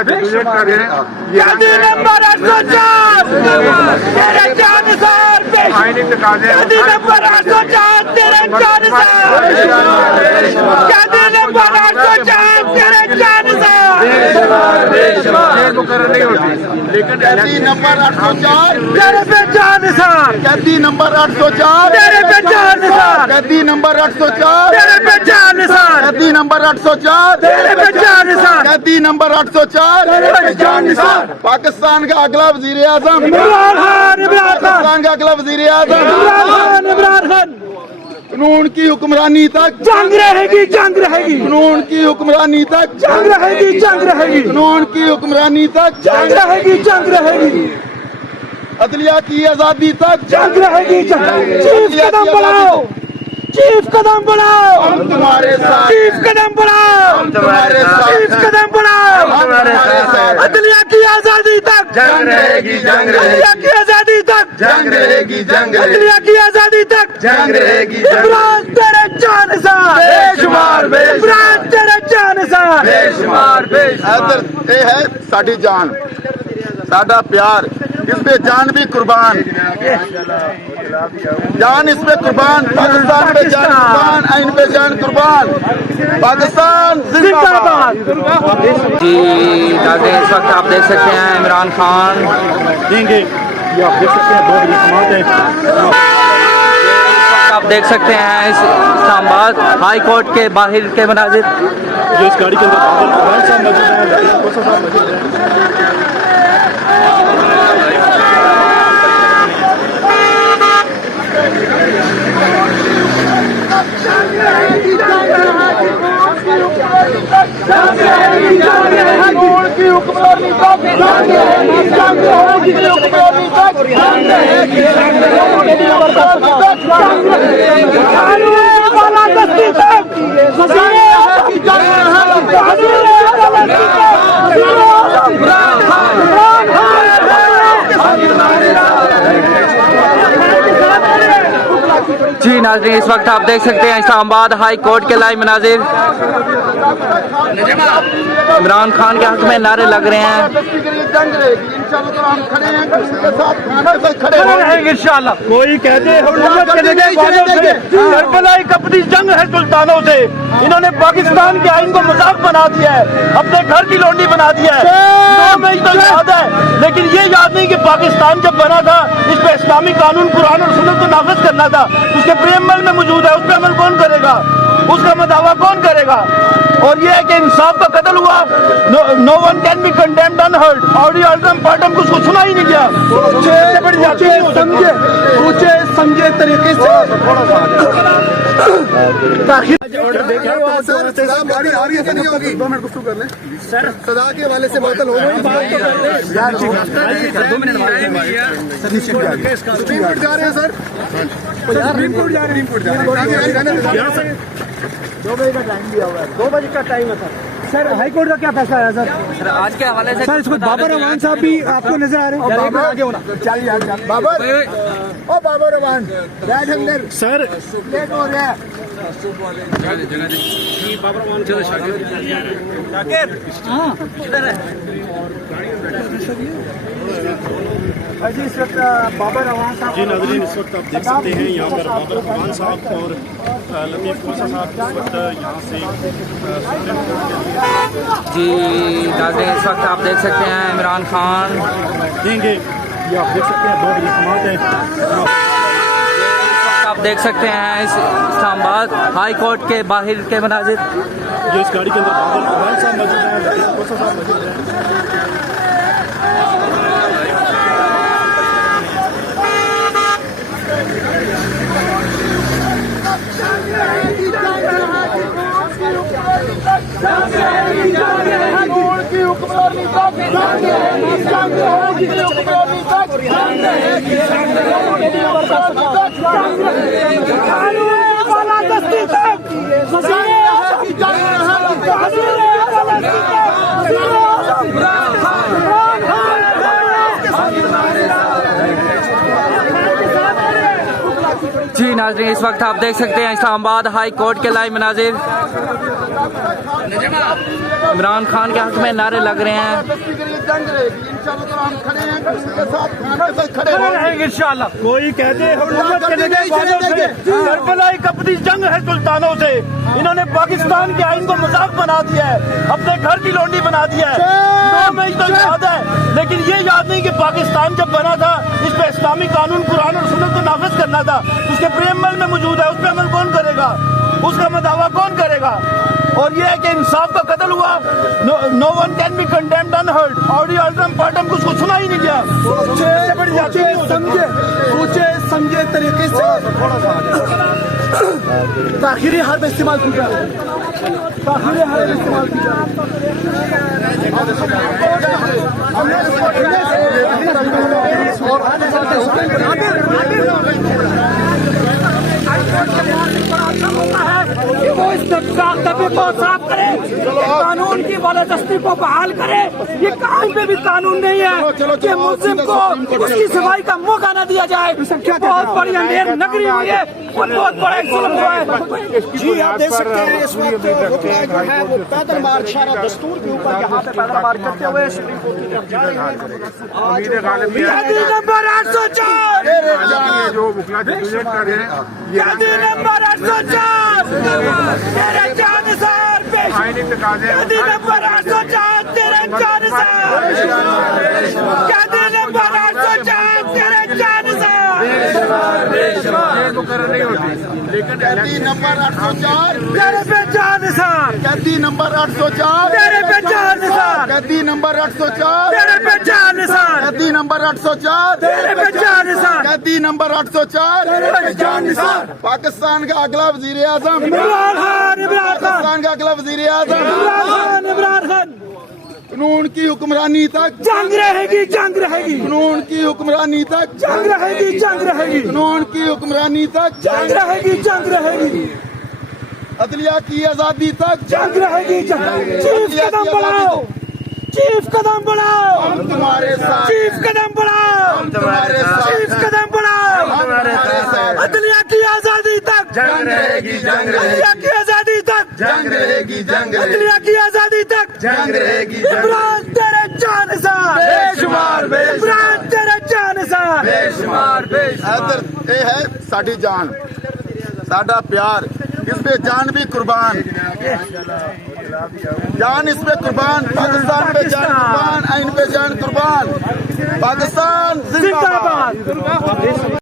कैदी नंबर 804 तेरे जानसार पेश, कैदी नंबर 804 तेरे जानसार, कैदी नंबर 804 तेरे जानसार, कैदी नंबर 804 तेरे पे जानसार, कैदी नंबर 804 तेरे पे जानसार, कैदी नंबर 804 तेरे पे जानसार, कैदी नंबर 804 तेरे पे जानसार, कैदी नंबर 804 तेरे पे जानसार। पाकिस्तान का अगला वजीर आजम, इमरान खान, इमरान खान, पाकिस्तान का अगला वजीर आजम, इमरान खान, इमरान खान। कानून की हुक्मरानी तक जंग रहेगी, जंग रहेगी, कानून की हुक्मरानी तक जंग रहेगी, जंग रहेगी, कानून की हुक्मरानी तक जंग रहेगी, जंग रहेगी, अदलिया की आजादी तक जंग रहेगी, जंग। चीफ कदम बढ़ाओ, चीफ कदम बढ़ाओ, हम तुम्हारे साथ, चीफ कदम बढ़ाओ, हम तुम्हारे साथ, चीफ कदम बढ़ाओ, हम तुम्हारे साथ। अदलिया की आजादी तक जंग रहेगी, जंग अदलिया की आजादी तक जंग रहेगी, जंग अदलिया की आजादी तक जंग रहेगी, इमरान तेरे जानसार, बेशुमार, बेशुमार। इमरान तेरे जानसार, बेशुमार बेशुमार। ये है साडी जान, साडा प्यार, इस पे जान भी कुर्बान, जान इस पे कुर्बान, पाकिस्तान पे जान कुर्बान, आइन पे जान कुर्बान, पाकिस्तान जिंदाबाद। जी नाज़रीन, इस वक्त आप देख सकते हैं इमरान खान देंगे, ये आप देख सकते हैं बहुत बड़ी समात है। आप देख सकते हैं इस्लामाबाद हाई कोर्ट के बाहर के मनाजिर। जो इस गाड़ी के अंदर बादल साहब मौजूद हैं, कोसा साहब मौजूद हैं। जी नाज़रीन, इस वक्त आप देख सकते हैं इस्लामाबाद हाई कोर्ट के लाइव मनाजिर। इमरान खान के हक में नारे लग रहे हैं। जंग रहेगी इंशाल्लाह, हम खड़े हैं, उसके साथ खाना से खड़े रहेंगे इंशाल्लाह। कोई कहते हैं करबला एक अपनी जंग है सुल्तानों से, इन्होंने पाकिस्तान के आइन को मजाक बना दिया है, अपने घर की लौंडी बना दिया है। हमें तो याद है, लेकिन ये याद नहीं कि पाकिस्तान जब बना था इस पे इस्लामी कानून, कुरान और सुन्नत को नाफिज करना था। उसके प्रेमबल में मौजूद है, उस पर अमल कौन करेगा, उसका मदावा कौन करेगा? और ये है कि इंसाफ का कत्ल हुआ, no one can be condemned unheard, और ये अल्टम पार्टम को उसको सुना ही नहीं गया। समझे समझे तरीके से गाड़ी आ रही है, नहीं होगी, 2 मिनट गुफ्तगू कर लें सर, सदा के हवाले से मुअत्तल हो गई। 2 मिनट जा रहे हैं सर, सुप्रीम कोर्ट जा रहे हैं, 2 बजे का टाइम दिया हुआ है, 2 बजे का टाइम है सर। हाई कोर्ट का क्या फैसला है सर? आज के हवाले से सर इसको बाबर रवान साहब भी आपको नजर आ रहे हैं? आगे होना बाबर, ओ बाबर रवान बैठ अंदर सर, लेट हो रहा है। जी इस वक्त बाबर रवान साहब, जी नाज़रीन, इस वक्त आप देख सकते हैं यहाँ पर बाबर रहमान साहब और लतीफ़ कोसा साहब इस वक्त यहाँ से जी नाज़रीन, इस वक्त आप देख सकते हैं इमरान खान देंगे, ये आप देख सकते हैं बहुत बड़ी समात है। आप देख सकते हैं इस्लामाबाद हाई कोर्ट के बाहर के मनाजिर। जो इस गाड़ी के अंदर बादल साहब मौजूद हैं, लतीफ़ कोसा साहब मौजूद हैं। जी नाज़रीन, इस वक्त आप देख सकते हैं इस्लामाबाद हाई कोर्ट के लाइव मनाजिर। इमरान खान के हक में नारे लग रहे हैं। जंग रहेगी इंशाल्लाह। हम खड़े हैं उसके साथ, खान के साथ खड़े रहेंगे इंशाल्लाह। कोई कहते हैं हुकूमत के करबला एक अपनी जंग है सुल्तानों से। इन्होंने पाकिस्तान के आइन को मजाक बना दिया है, अपने घर की लौंडी बना दिया है। 9 मई तो याद है, लेकिन ये याद नहीं कि पाकिस्तान जब बना था इस पे इस्लामी कानून कुरान और सुन्नत को नाफिज करना था। उसके प्रेमबल में मौजूद है, उस पर अमल कौन करेगा, उसका मदावा कौन करेगा। और ये है कि इंसाफ का कत्ल हुआ, no one can be condemned unheard. ऑडियो अल्ट्रम पार्टम को उसको सुना ही नहीं गया। समझे तरीके से ताखिरी हर्ब इस्तेमाल की जा रही है। ताखिरी हर्ब इस्तेमाल की जा वो इस दबे को साफ करे, कानून की बालादस्ती को बहाल करे। ये कहीं पे भी कानून नहीं है कि मुस्लिम को उसकी सफाई का मौका न दिया जाए। बहुत बड़ी अंधेर नगरी हुई है और बहुत बड़ा एक जुल्म हुआ है। जी आप देख सकते हैं इस वक्त हुक्ला जो है वो पैदल मार्च शारा दस्तूर के ऊपर यहाँ पे पैदल मार्च करते हुए सुप्रीम कोर्ट की तरफ जा रहे हैं। कैदी नंबर 804, कैदी नंबर 804 तेरे जानसार पेश, कैदी नंबर 804 तेरे जानसार, कैदी नंबर 804 तेरे जानसार, कैदी नंबर 804 तेरे पे जानसार, कैदी नंबर 804 तेरे पे जानसार, कैदी नंबर 804 तेरे पे जानसार, कैदी नंबर 804 तेरे पे जानसार, कैदी नंबर 804 तेरे पे जानसार। पाकिस्तान का अगला वजीर आजम इमरान खान, इमरान खान, पाकिस्तान का अगला वजीर आजम इमरान खान, इमरान खान। कानून की हुक्मरानी तक जंग रहेगी, जंग रहेगी, कानून की हुक्मरानी तक जंग रहेगी, जंग रहेगी, कानून की हुक्मरानी तक जंग रहेगी, जंग रहेगी, अदलिया की आजादी तक जंग रहेगी, जंग। चीफ कदम बढ़ाओ, चीफ कदम बढ़ाओ, हम तुम्हारे साथ, चीफ कदम बढ़ाओ, हम तुम्हारे साथ, चीफ कदम बढ़ाओ। हम तुम्हारे साथ। अदलिया की आजादी तक जंग रहेगी, जंग अदलिया की आजादी तक जंग रहेगी, जंग अदलिया की आजादी तक जंग रहेगी, इमरान तेरे जानसार, बेशुमार, बेशुमार। इमरान तेरे जानसार, बेशुमार बेशुमार। ये है साडी जान, साडा प्यार, इस पे जान भी कुर्बान, जान इस पे कुर्बान, पाकिस्तान पे जान कुर्बान, आइन पे जान कुर्बान, पाकिस्तान जिंदाबाद।